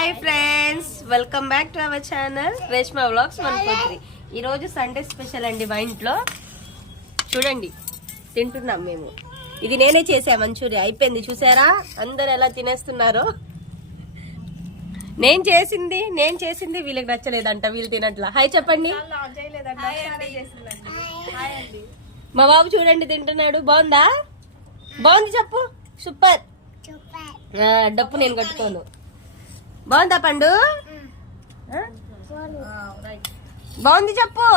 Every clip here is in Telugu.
Hi friends, welcome back to our channel Reshma vlogs 143. ఈరోజు సండే స్పెషల్ అండి. మా ఇంట్లో చూడండి తింటున్నాం మేము. ఇది నేనే చేసా మంచూరియా. అయిపోయింది, చూసారా అందరు ఎలా తినేస్తున్నారో. నేను చేసింది వీళ్ళకి నచ్చలేదంట, వీళ్ళు తినట్లా. హాయ్ చెప్పండి. మా బాబు చూడండి తింటున్నాడు. బాగుందా? బాగుంది చెప్పు. సూపర్. డప్పు నేను కట్టుకోను. బాగుందా పండు? బాగుంది చెప్పు.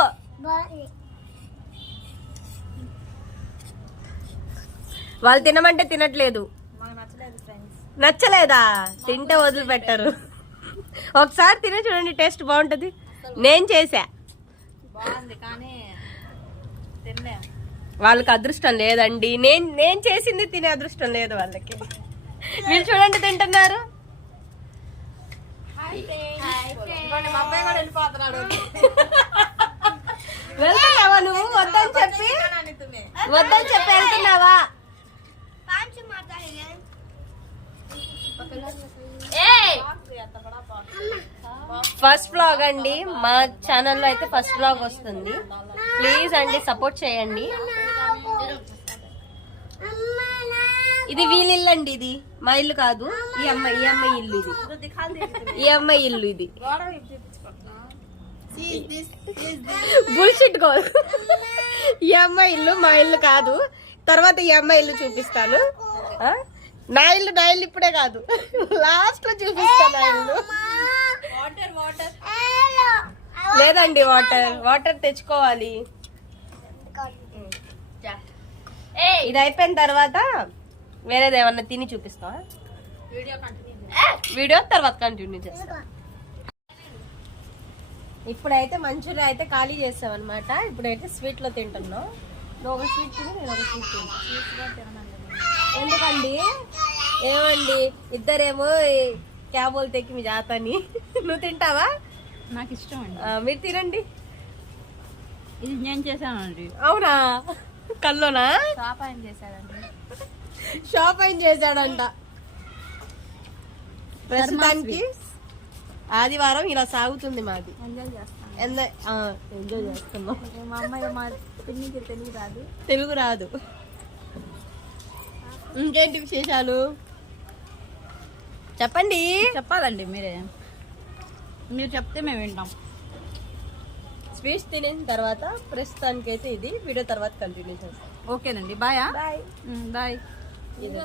వాళ్ళు తినమంటే తినట్లేదు. నచ్చలేదా? తింటే వదిలిపెట్టరు. ఒకసారి తినే చూడండి, టేస్ట్ బాగుంటది. నేను చేసా, వాళ్ళకి అదృష్టం లేదండి. నేను చేసింది తినే అదృష్టం లేదు వాళ్ళకి. వీళ్ళు చూడండి తింటున్నారు. వెళ్తున్నావా నువ్వు? వద్దని చెప్పి వెళ్తున్నావా? ఫస్ట్ బ్లాగ్ అండి మా ఛానల్లో అయితే. ఫస్ట్ బ్లాగ్ వస్తుంది. ప్లీజ్ అండి సపోర్ట్ చేయండి. ఇది వీళ్ళ ఇల్లు అండి. ఇది మా ఇల్లు కాదు. ఈ అమ్మాయి ఇల్లు ఇది. ఈ అమ్మాయి ఇల్లు ఇది. బుల్షిట్ కాదు. ఈ అమ్మాయి ఇల్లు మా ఇల్లు కాదు. తర్వాత ఈ అమ్మాయి ఇల్లు చూపిస్తాను. నా ఇల్లు ఇప్పుడే కాదు, లాస్ట్ లో చూపిస్తాను నా ఇల్లు. లేదండి, వాటర్ తెచ్చుకోవాలి. ఇది అయిపోయిన తర్వాత వేరేది ఏమన్నా తిని చూపిస్తావా? వీడియో తర్వాత కంటిన్యూ చేస్తా. ఇప్పుడైతే మంచూరియా అయితే ఖాళీ చేసాం అనమాట. ఇప్పుడైతే స్వీట్ లో తింటున్నాం. నువ్వు ఒక స్వీట్ తిని నేను ఒక స్వీట్ తిన్నా. ఎందుకండి? ఏమండి ఇద్దరేమో క్యా బోల్తే కి మీ జాతని. నువ్వు తింటావా? నాకు ఇష్టం అండి. మీరు తినండి. ఇది నేను చేశానండి. అవునా? కల్లోనా? షాప్ ఆయన చేశాడంట. ప్రస్తుతానికి ఆదివారం ఇలా సాగుతుంది మాది. ఎంజాయ్ చేస్తున్నాం. మా అమ్మాయి మా పిన్నికి తెలుగు రాదు. ఇంకేంటి విశేషాలు చెప్పండి. చెప్పాలండి మీరు చెప్తే మేము వింటాం. స్వీట్స్ తినేసిన తర్వాత ప్రస్తుతానికి అయితే ఇది. వీడియో తర్వాత కంటిన్యూ చేస్తాం. ఓకేనండి. బాయ్. బాయ్.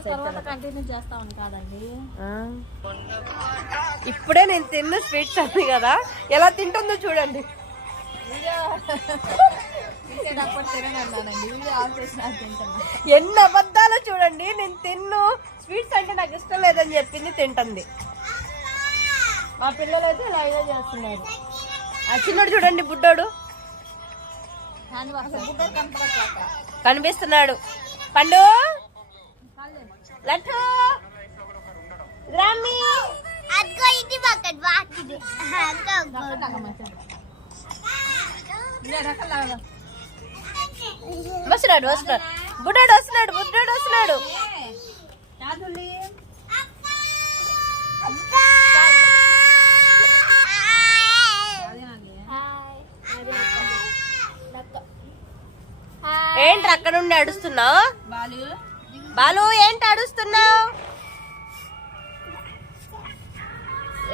తర్వాత కంటిన్యూ చేస్తామని కాదండి. ఇప్పుడే నేను తిన్న స్వీట్స్ అన్ని కదా, ఎలా తింటుందో చూడండి. ఎన్ని అబద్ధాలు చూడండి. నేను తిన్ను, స్వీట్స్ అంటే నాకు ఇష్టం లేదని చెప్పింది, తింటుంది. మా పిల్లలు అయితే ఇలా ఇలా చేస్తున్నారు. ఆ చిన్నోడు చూడండి, బుడ్డోడు కనిపిస్తున్నాడు. పండు, లట్టు, రామి, వస్తున్నాడు. బుడ్డోడు వస్తున్నాడు. ఏంటి అక్కడ నుండి అడుస్తున్నావు? బాలు ఏంటి అడుస్తున్నావు?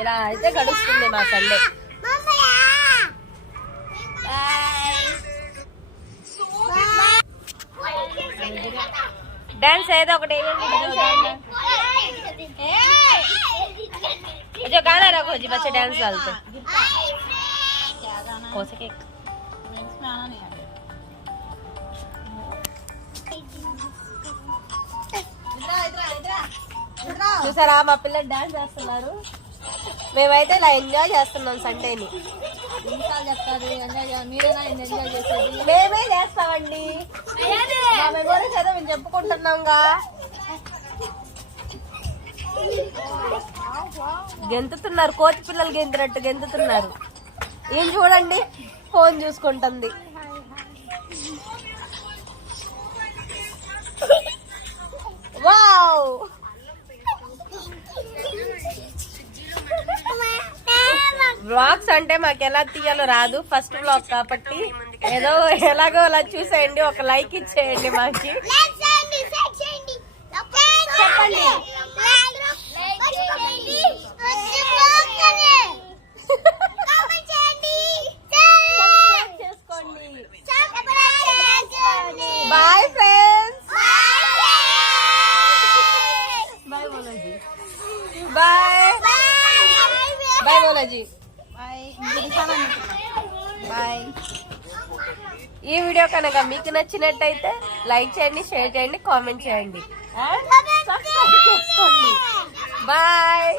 ఇలా అయితే గడుస్తుంది మా సండే. డాన్స్ ఏదో ఒకటి जो गाना रखो जी, बच्चे डांस डालते हो सके. చూసారా మా పిల్లలు డాన్స్ చేస్తున్నారు. మేమైతే ఇలా ఎంజాయ్ చేస్తున్నాం సండేని. మేమే చేస్తామండి. మెమోరీస్ ఏదో మేము చెప్పుకుంటున్నాంగా. గెంతుతున్నారు, కోతి పిల్లలు గెంతున్నట్టు గెంతుతున్నారు. ఏం చూడండి, ఫోన్ చూసుకుంటుంది. వావ్, వ్లాగ్స్ అంటే మాకు ఎలా తీయాలో రాదు, ఫస్ట్ వ్లాగ్ కాబట్టి ఏదో ఎలాగో అలా చూసేయండి, ఒక లైక్ ఇచ్చేయండి మాకి. చెప్పండి. Bye friends. బాయ్ బోలాజీ. బాయ్ బాయ్ బోలాజీ. బాయ్. ఈ వీడియో కనుక మీకు నచ్చినట్టయితే లైక్ చేయండి, షేర్ చేయండి, కామెంట్ చేయండి, సబ్స్క్రైబ్ చేసుకోండి. బాయ్.